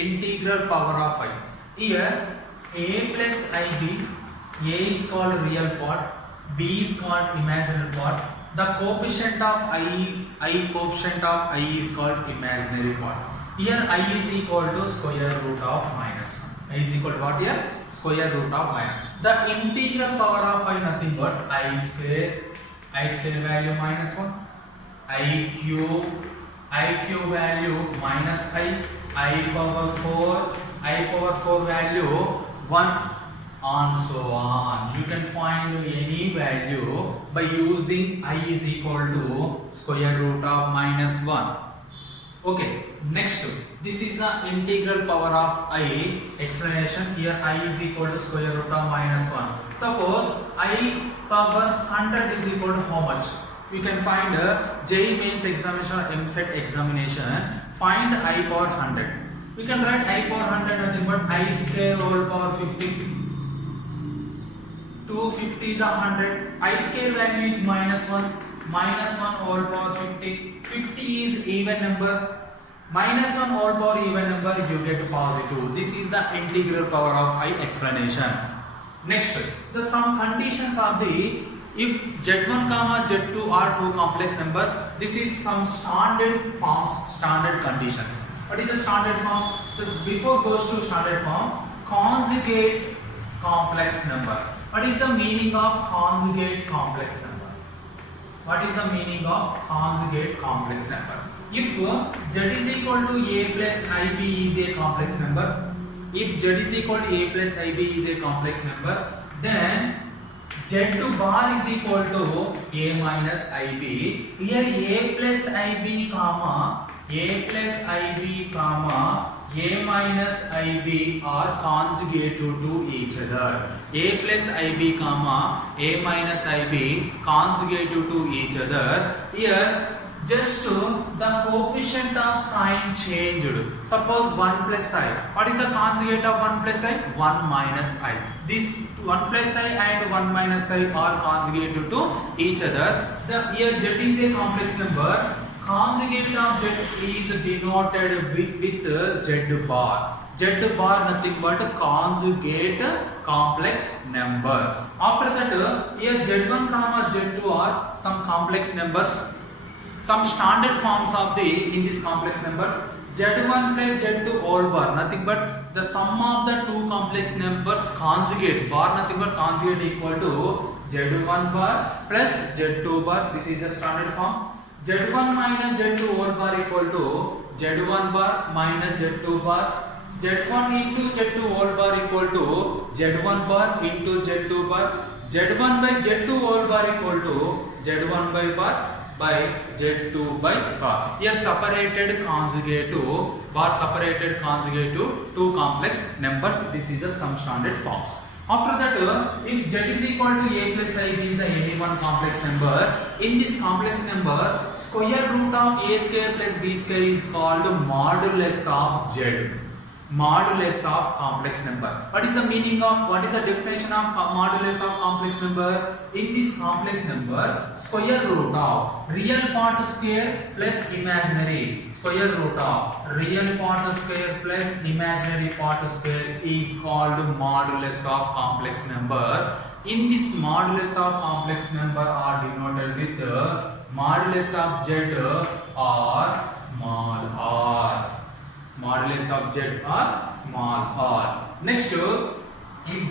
integral power of I. Here a plus ib, a is called real part, b is called imaginary part. The coefficient of coefficient of I is called imaginary part. Here I is equal to square root of minus 1. I is equal to what here? Square root of minus. The integral power of I nothing but I square value minus 1, I cube value minus I power 4 value 1 and so on. You can find any value by using I is equal to square root of minus 1. Okay, next, this is the integral power of I explanation. Here I is equal to square root of minus 1. Suppose I power 100 is equal to how much? You can find JEE Mains examination or MSET examination. Find I power 100. We can write I power 100 nothing but I square whole power 50. 250 is 100. I square value is minus 1. Minus 1 whole power 50. 50 is even number. Minus 1 whole power even number, you get positive. This is the integral power of I explanation. Next, the some conditions of the if Z1 comma Z2 are two complex numbers. This is some standard forms, standard conditions. What is the standard form? Before goes to standard form, conjugate complex number. What is the meaning of conjugate complex number? What is the meaning of conjugate complex number? If Z is equal to A plus IB is a complex number, if Z is equal to A plus IB is a complex number, then Z2 bar is equal to A minus IB. Here A plus IB comma A plus IB comma A minus IB are conjugate to each other. A plus IB comma A minus IB conjugate to each other. Here just the coefficient of sign changed. Suppose 1 plus I. What is the conjugate of 1 plus I? 1 minus I. This 1 plus I and 1 minus I are conjugated to each other. Here Z is a complex number. Conjugate of Z is denoted with Z bar. Z bar nothing but conjugate complex number. After that, here Z1 comma Z2 are some complex numbers. Some standard forms of in these complex numbers. Z1 plus Z2 all bar nothing but the sum of the two complex numbers conjugate. Bar nothing but conjugate equal to Z1 bar plus Z2 bar. This is the standard form. Z1 minus Z2 all bar equal to Z1 bar minus Z2 bar. Z1 into Z2 all bar equal to Z1 bar into Z2 bar. Z1 by Z2 all bar equal to Z1 by bar by Z2 by bar. Here separated conjugate to bar separated conjugate to two complex numbers. This is the some standard forms. After that, if Z is equal to A plus IB is any one complex number, in this complex number, square root of A square plus B square is called modulus of Z. Modulus of complex number. What is the meaning of, what is the definition of modulus of complex number? In this complex number, square root of real part square plus imaginary. Square root of real part square plus imaginary part square is called modulus of complex number. In this modulus of complex number are denoted with modulus of Z or small r. Modulus of Z or small r. Next, if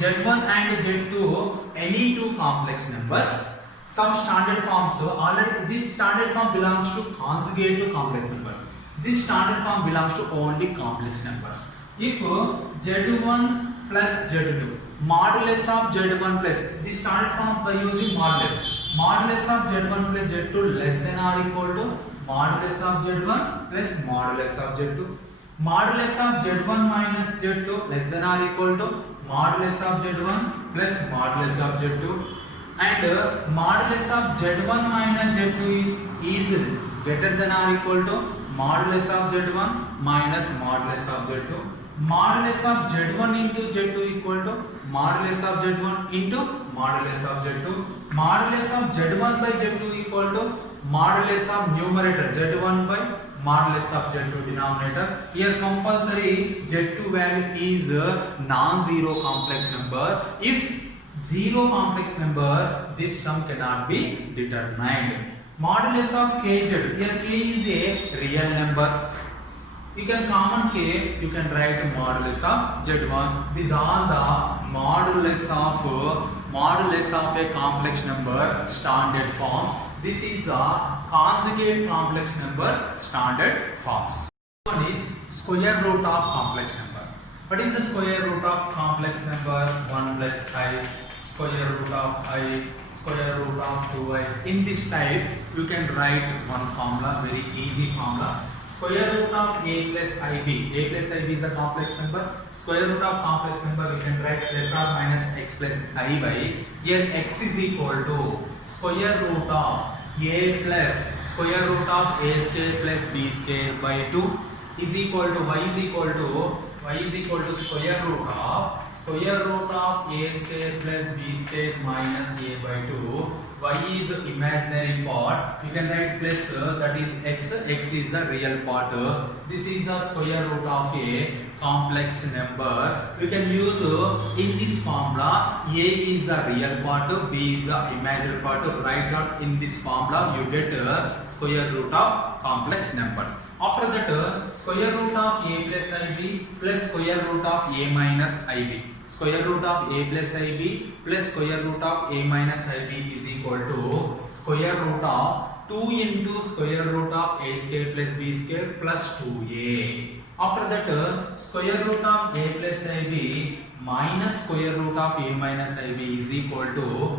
Z1 and Z2 any two complex numbers, some standard forms. So already this standard form belongs to conjugate to complex numbers. This standard form belongs to only complex numbers. If Z1 plus Z2, modulus of Z1 plus, this standard form by using modulus. Modulus of Z1 plus Z2 less than or equal to modulus of Z1 plus modulus of Z2. Modulus of Z1 minus Z2 less than or equal to modulus of Z1 plus modulus of Z2, and modulus of Z1 minus Z2 is greater than or equal to modulus of Z1 minus modulus of Z2. Modulus of Z1 into Z2 equal to modulus of Z1 into modulus of Z2. Modulus of Z1 by Z2 equal to modulus of numerator Z1 by modulus of Z2 denominator. Here compulsory Z2 value is non-zero complex number. If zero complex number, this term cannot be determined. Modulus of kz, here k is a real number. You can common k, you can write modulus of Z1. These are the modulus of a complex number standard forms. This is the conjugate complex numbers standard forms. One is square root of complex number. What is the square root of complex number? 1 plus I, square root of I, square root of 2I. In this type, you can write one formula, very easy formula. Square root of a plus ib. A plus ib is a complex number. Square root of complex number, you can write plus or minus x plus I by. Here x is equal to square root of a plus square root of a square plus b square by 2 is equal to y is equal to square root of a square plus b square minus a by 2. Y is imaginary part. You can write plus, that is x. X is the real part. This is the square root of a complex number. You can use in this formula. A is the real part, B is the imaginary part. Write down in this formula. You get square root of complex numbers. After that, square root of a plus ib plus square root of a minus ib. Square root of a plus ib plus square root of a minus ib is equal to square root of 2 into square root of a square plus b square plus 2a. After that, square root of a plus ib minus square root of a minus ib is equal to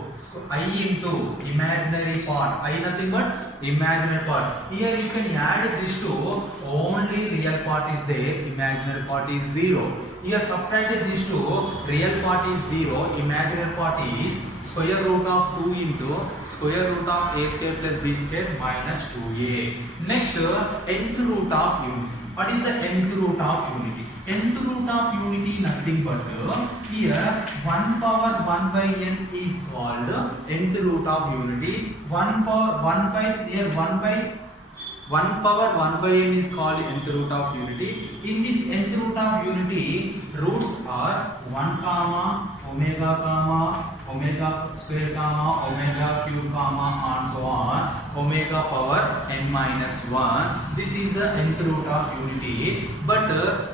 I into imaginary part. I nothing but imaginary part. Here you can add this to only real part is there, imaginary part is 0. Here subtracted these two, real part is 0, imaginary part is square root of 2 into square root of a square plus b square minus 2a. Next, nth root of unity. What is the nth root of unity? Nth root of unity nothing but here 1 power 1 by n is called nth root of unity. 1 power 1 by here 1 power 1 by n is called nth root of unity. In this nth root of unity, roots are 1 comma omega square comma omega cube comma and so on, omega power n minus 1. This is the nth root of unity. But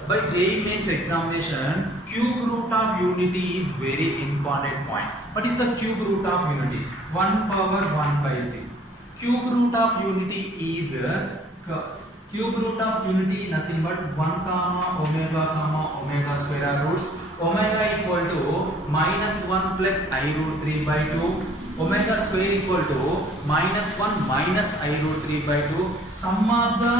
by JEE Mains examination, cube root of unity is very important point. What is the cube root of unity? 1 power 1 by 3. Cube root of unity is cube root of unity nothing but 1 comma omega square roots. Omega equal to minus 1 plus I root 3 by 2. Omega square equal to minus 1 minus I root 3 by 2. Sum of the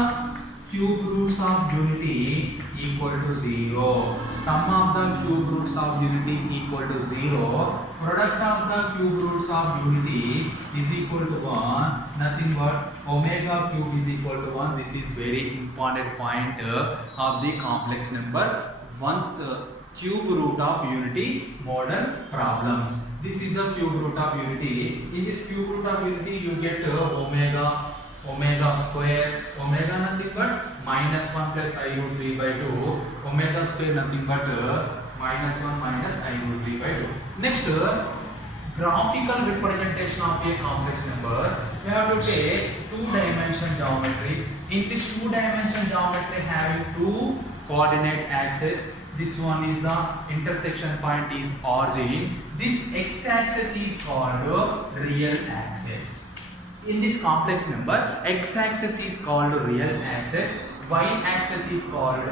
cube roots of unity equal to 0. Sum of the cube roots of unity equal to 0. Product of the cube roots of unity is equal to 1. Nothing but omega cube is equal to 1. This is very important point of the complex number. Once cube root of unity model problems. This is the cube root of unity. In this cube root of unity, you get omega square. Omega nothing but minus 1 plus I root 3 by 2. Omega square nothing but minus 1 minus I root 3 by 2. Next, graphical representation of a complex number. We have to take 2-dimension geometry. In this 2-dimension geometry having 2 coordinate axes. This one is the intersection point is origin. This x-axis is called real axis. In this complex number, x-axis is called real axis, y-axis is called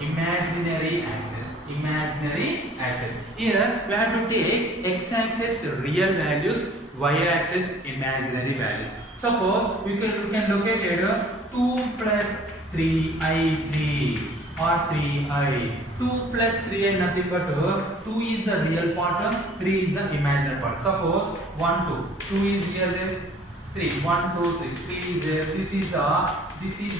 imaginary axis. Imaginary axis. Here we have to take x-axis real values, y-axis imaginary values. Suppose we can locate it 2 plus 3i3 or 3i. 2 plus 3i nothing but 2 is the real part, 3 is the imaginary part. Suppose 1 2, 2 is here, there 3, 1 2 3, 3 is there. This is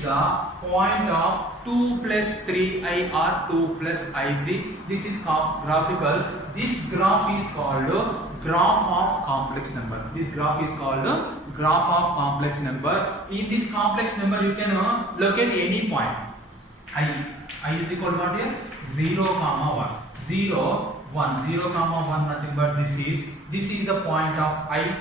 the point of 2 plus 3i or 2 plus i3. This is graphical. This graph is called graph of complex number. This graph is called graph of complex number. In this complex number you can locate any point. I is equal to what here? 0, 1. 0, 1. 0, 1 nothing but this is a point of I.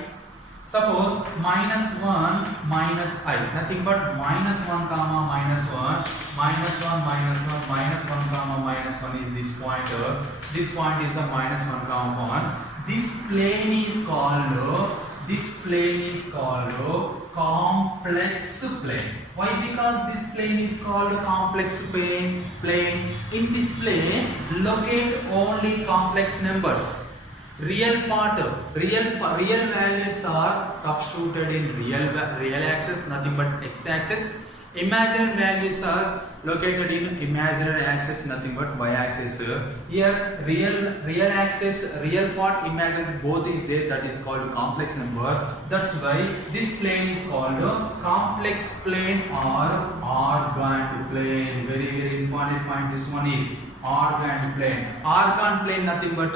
Suppose minus 1 minus I, nothing but minus 1 comma minus 1, minus 1 minus 1, minus 1 comma minus 1 is this pointer. This point is the minus 1 comma 1. This plane is called complex plane. Why? Because this plane is called complex plane. In this plane, locate only complex numbers. Real values are substituted in real axis, nothing but x-axis. Imaginary values are located in imaginary axis, nothing but y-axis. Here real axis, real part, imaginary, both is there. That is called complex number. That's why this plane is called complex plane or organoid plane. Very important point. This one is organoid plane. Organoid plane nothing but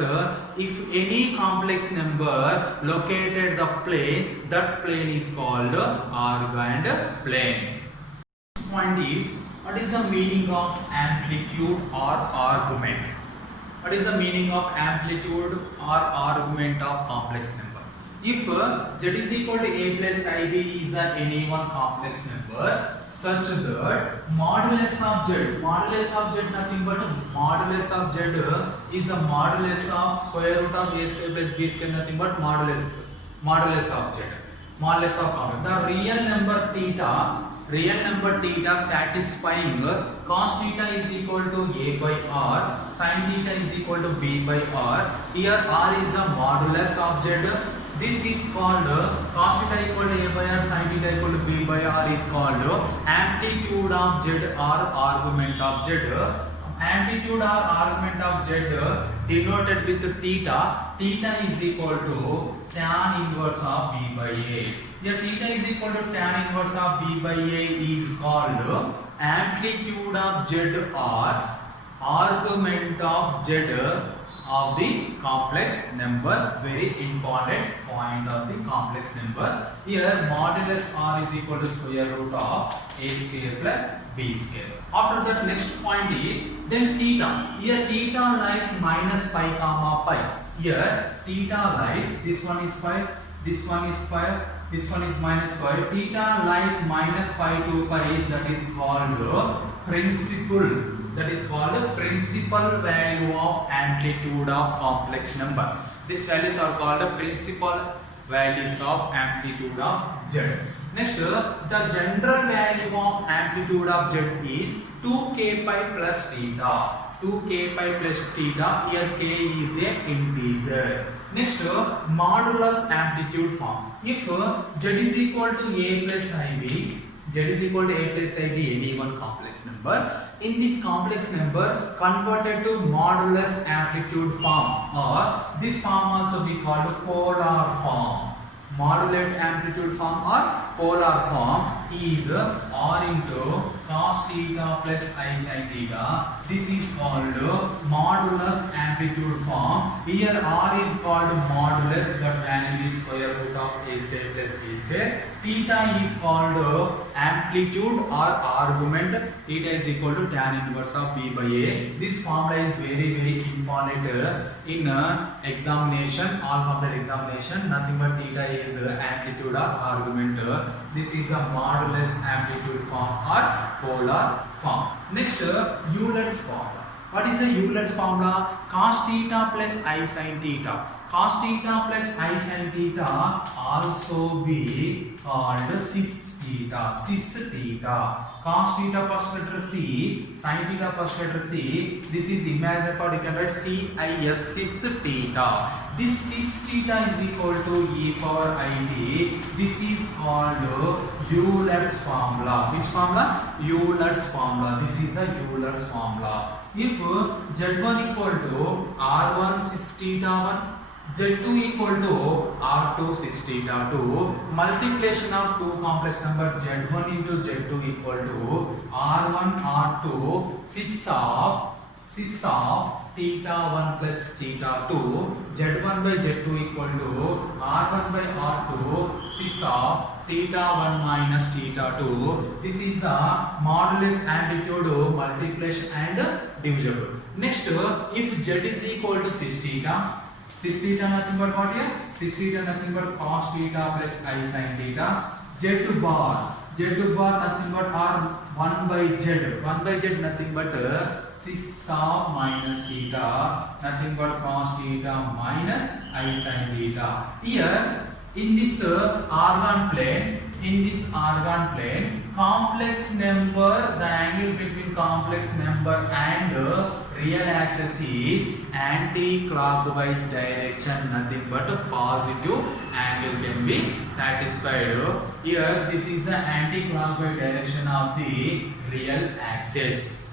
if any complex number located the plane, that plane is called organoid plane. Point is, what is the meaning of amplitude or argument? What is the meaning of amplitude or argument of complex number? If z is equal to a plus ib is any one complex number such that modulus of z nothing but modulus of z is a modulus of square root of a square plus b square, nothing but modulus of z, modulus of complex. The real number theta satisfying cos theta is equal to a by r, sin theta is equal to b by r. Here r is a modulus of z. This is called cos theta equal to a by r, sin theta equal to b by r is called amplitude of z or argument of z. Amplitude or argument of z denoted with theta. Theta is equal to tan inverse of b by a. Here theta is equal to tan inverse of b by a is called amplitude of z or argument of z of the complex number. Very important point of the complex number. Here modulus r is equal to square root of a square plus b square. After that, next point is then theta. Here theta lies minus pi comma pi. Here theta lies, this one is pi, this one is pi, this one is minus pi. Theta lies minus pi to pi. That is called principal. That is called principal value of amplitude of complex number. These values are called principal values of amplitude of z. Next, the general value of amplitude of z is 2k pi plus theta. 2k pi plus theta. Here k is a integer. Next, modulus amplitude form. If z is equal to a plus ib, z is equal to a plus ib, any one complex number. In this complex number converted to modulus amplitude form, or this form also be called polar form. Modulate amplitude form or polar form is r into cos theta plus I sin theta. This is called modulus amplitude form. Here r is called modulus, that value is square root of a square plus b square. Theta is called amplitude or argument. Theta is equal to tan inverse of b by a. This formula is very important in examination, all complete examination. Nothing but theta is amplitude or argument. This is a modulus amplitude form or polar form. Next, Euler's formula. What is the Euler's formula? Cos theta plus I sin theta. Cos theta plus I sin theta also be called cis theta. Cis theta. Cos theta first letter C, sin theta first letter C. This is imaginary part. You can write CIS, cis theta. This cis theta is equal to e power it. This is called Euler's formula. Which formula? Euler's formula. This is a Euler's formula. If Z1 equal to R1 cis theta 1, Z2 equal to R2 cis theta 2, multiplication of two complex number Z1 into Z2 equal to R1 R2 cis of theta 1 plus theta 2, z1 by z2 equal to r1 by r2 cis of theta 1 minus theta 2. This is the modulus amplitude multiplication and divisible. Next, if z is equal to cis theta nothing but what here? Cis theta nothing but cos theta plus I sin theta. Z bar nothing but r 1 by z nothing but cis of minus theta nothing but cos theta minus I sin theta. Here in this organ plane, complex number, the angle between complex number and real axis is anti-clockwise direction, nothing but a positive angle can be satisfied. Here this is the anti-clockwise direction of the real axis.